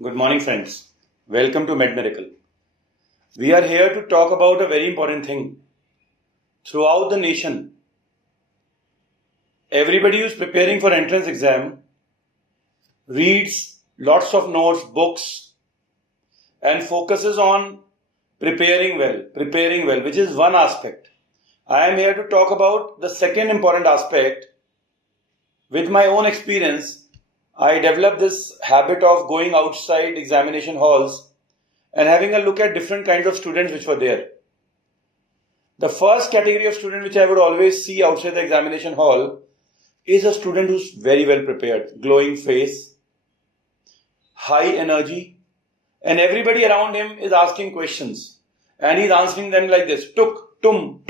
Good morning, friends. Welcome to Med Miracle. We are here to talk about a very important thing. Throughout the nation, everybody who is preparing for entrance exam reads lots of notes, books, and focuses on preparing well, which is one aspect. I am here to talk about the second important aspect. With my own experience, I developed this habit of going outside examination halls and having a look at different kinds of students which were there. The first category of student which I would always see outside the examination hall is a student who's very well prepared, glowing face, high energy, and everybody around him is asking questions and he's answering them like this, tuk, tum.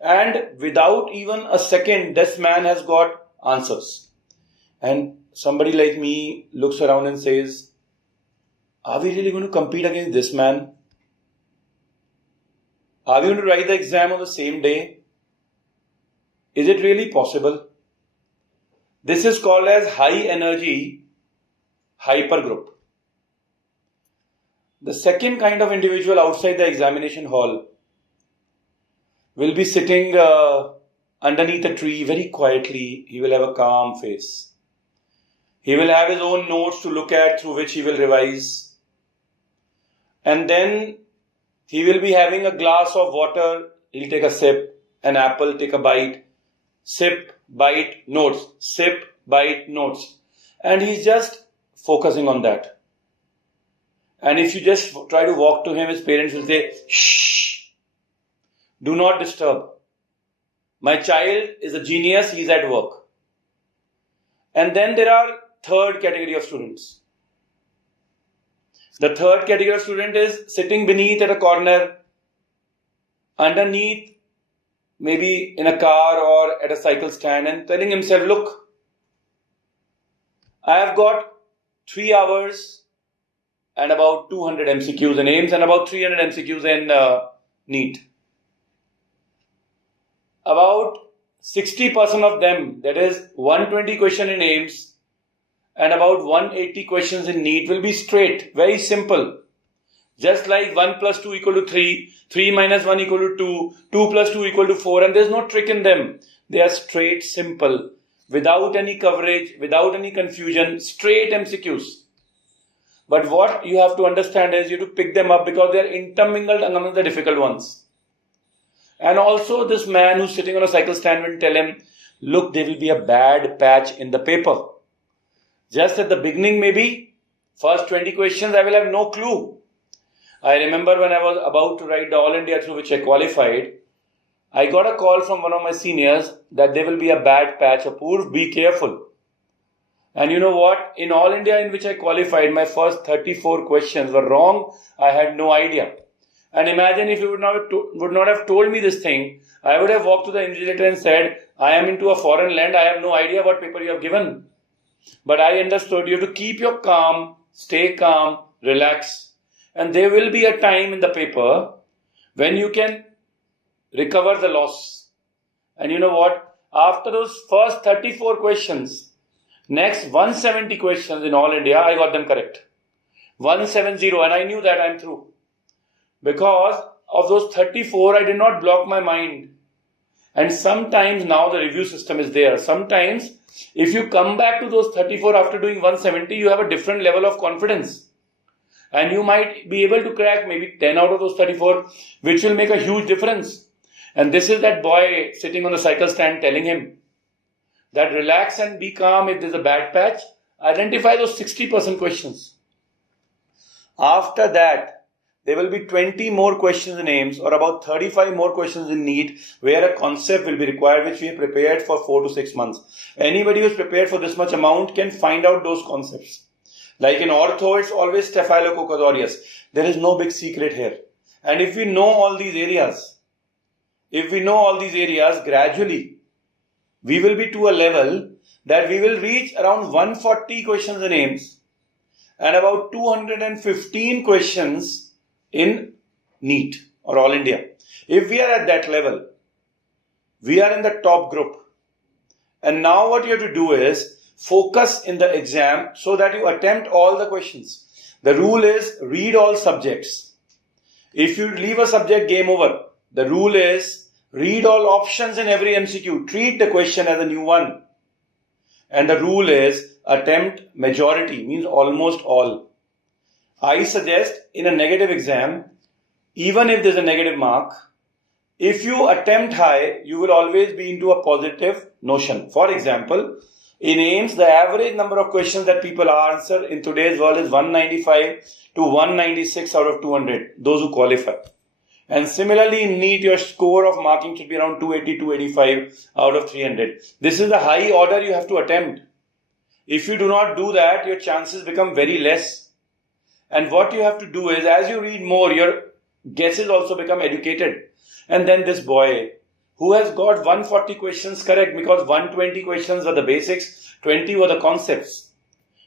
And without even a second, this man has got answers. And somebody like me looks around and says, are we really going to compete against this man? Are we going to write the exam on the same day? Is it really possible? This is called as high energy hypergroup. The second kind of individual outside the examination hall will be sitting underneath a tree very quietly. He will have a calm face. He will have his own notes to look at through which he will revise. And then he will be having a glass of water. He'll take a sip, an apple, take a bite, sip, bite, notes, sip, bite, notes. And he's just focusing on that. And if you just try to walk to him, his parents will say, shh, do not disturb. My child is a genius, he's at work. And then there are third category of students. The third category of student is sitting beneath at a corner, underneath, maybe in a car or at a cycle stand and telling himself, look, I have got 3 hours and about 200 MCQs in AIIMS and about 300 MCQs in NEET. About 60% of them, that is 120 questions in AIIMS and about 180 questions in NEET will be straight, very simple. Just like 1 plus 2 equal to 3, 3 minus 1 equal to 2, 2 plus 2 equal to 4, and there's no trick in them. They are straight, simple, without any coverage, without any confusion, straight MCQs. But what you have to understand is you have to pick them up because they are intermingled among the difficult ones. And also this man who's sitting on a cycle stand will tell him, look, there will be a bad patch in the paper. Just at the beginning maybe, first 20 questions I will have no clue. I remember when I was about to write the All India through which I qualified, I got a call from one of my seniors that there will be a bad patch. Apurv, be careful. And you know what? In All India in which I qualified, my first 34 questions were wrong. I had no idea. And imagine if you would not have told me this thing, I would have walked to the invigilator and said, I am into a foreign land. I have no idea what paper you have given. But I understood you have to keep your calm, stay calm, relax. And there will be a time in the paper when you can recover the loss. And you know what? After those first 34 questions, next 170 questions in All India, I got them correct. 170, and I knew that I'm through. Because of those 34, I did not block my mind. And sometimes now the review system is there. Sometimes if you come back to those 34 after doing 170, you have a different level of confidence. And you might be able to crack maybe 10 out of those 34, which will make a huge difference. And this is that boy sitting on the cycle stand telling him that relax and be calm if there's a bad patch. Identify those 60% questions. After that, there will be 20 more questions in AIIMS or about 35 more questions in NEET where a concept will be required which we have prepared for 4 to 6 months. Anybody who is prepared for this much amount can find out those concepts. Like in ortho, it's always Staphylococcus aureus. There is no big secret here. And if we know all these areas, gradually, we will be to a level that we will reach around 140 questions in AIIMS and about 215 questions in NEET or All India. If we are at that level, we are in the top group. And now what you have to do is, focus in the exam so that you attempt all the questions. The rule is read all subjects. If you leave a subject, game over. The rule is read all options in every MCQ. Treat the question as a new one. And the rule is attempt majority, means almost all. I suggest in a negative exam, even if there's a negative mark, if you attempt high, you will always be into a positive notion. For example, in AIIMS, the average number of questions that people answer in today's world is 195 to 196 out of 200, those who qualify. And similarly, in NEET, your score of marking should be around 280, 285 out of 300. This is the high order you have to attempt. If you do not do that, your chances become very less. And what you have to do is, as you read more, your guesses also become educated. And then this boy, who has got 140 questions correct because 120 questions are the basics, 20 were the concepts.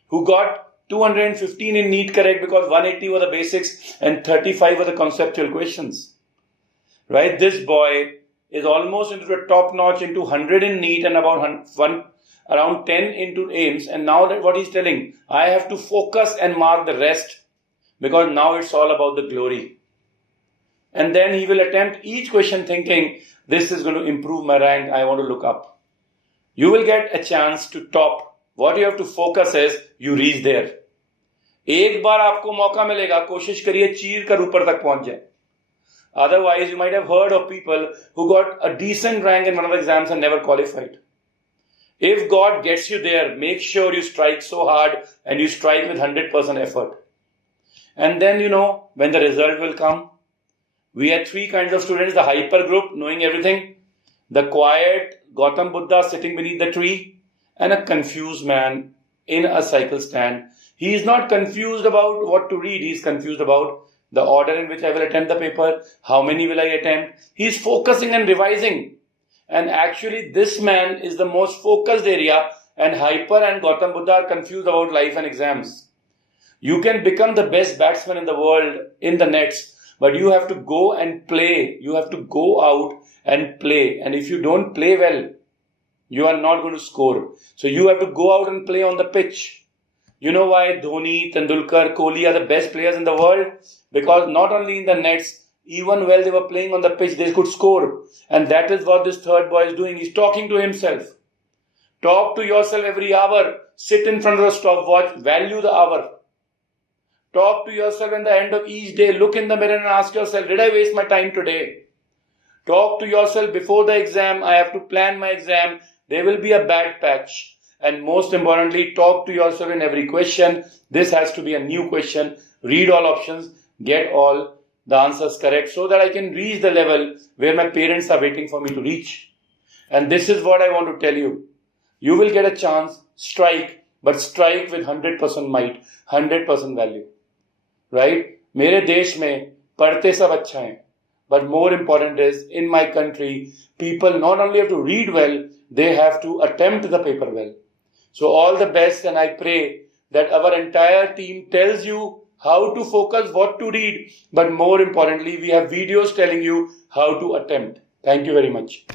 Who got 215 in NEET correct because 180 were the basics and 35 were the conceptual questions. Right? This boy is almost into the top notch into 100 in NEET and around 10 into AIIMS. And now that what he's telling, I have to focus and mark the rest because now it's all about the glory. And then he will attempt each question thinking, this is going to improve my rank, I want to look up. You will get a chance to top. What you have to focus is, you reach there. एक बार आपको मौका मिलेगा, कोशिश करिए चीर कर ऊपर तक पहुंच जाए. Otherwise, you might have heard of people who got a decent rank in one of the exams and never qualified. If God gets you there, make sure you strike so hard and you strike with 100% effort. And then, when the result will come, we had three kinds of students: the hyper group, knowing everything; the quiet Gautam Buddha sitting beneath the tree; and a confused man in a cycle stand. He is not confused about what to read. He is confused about the order in which I will attempt the paper, how many will I attempt. He is focusing and revising. And actually, this man is the most focused area, and hyper and Gautam Buddha are confused about life and exams. You can become the best batsman in the world in the nets, but you have to go and play. You have to go out and play. And if you don't play well, you are not going to score. So you have to go out and play on the pitch. You know why Dhoni, Tendulkar, Kohli are the best players in the world? Because not only in the nets, even while they were playing on the pitch, they could score. And that is what this third boy is doing. He's talking to himself. Talk to yourself every hour. Sit in front of the stopwatch. Value the hour. Talk to yourself at the end of each day. Look in the mirror and ask yourself, did I waste my time today? Talk to yourself before the exam. I have to plan my exam. There will be a bad patch. And most importantly, talk to yourself in every question. This has to be a new question. Read all options. Get all the answers correct so that I can reach the level where my parents are waiting for me to reach. And this is what I want to tell you. You will get a chance. Strike. But strike with 100% might. 100% value. Right? मेरे देश में पढ़ते सब अच्छा हैं. But more important is, in my country, people not only have to read well, they have to attempt the paper well. So all the best, and I pray that our entire team tells you how to focus, what to read, but more importantly, we have videos telling you how to attempt. Thank you very much.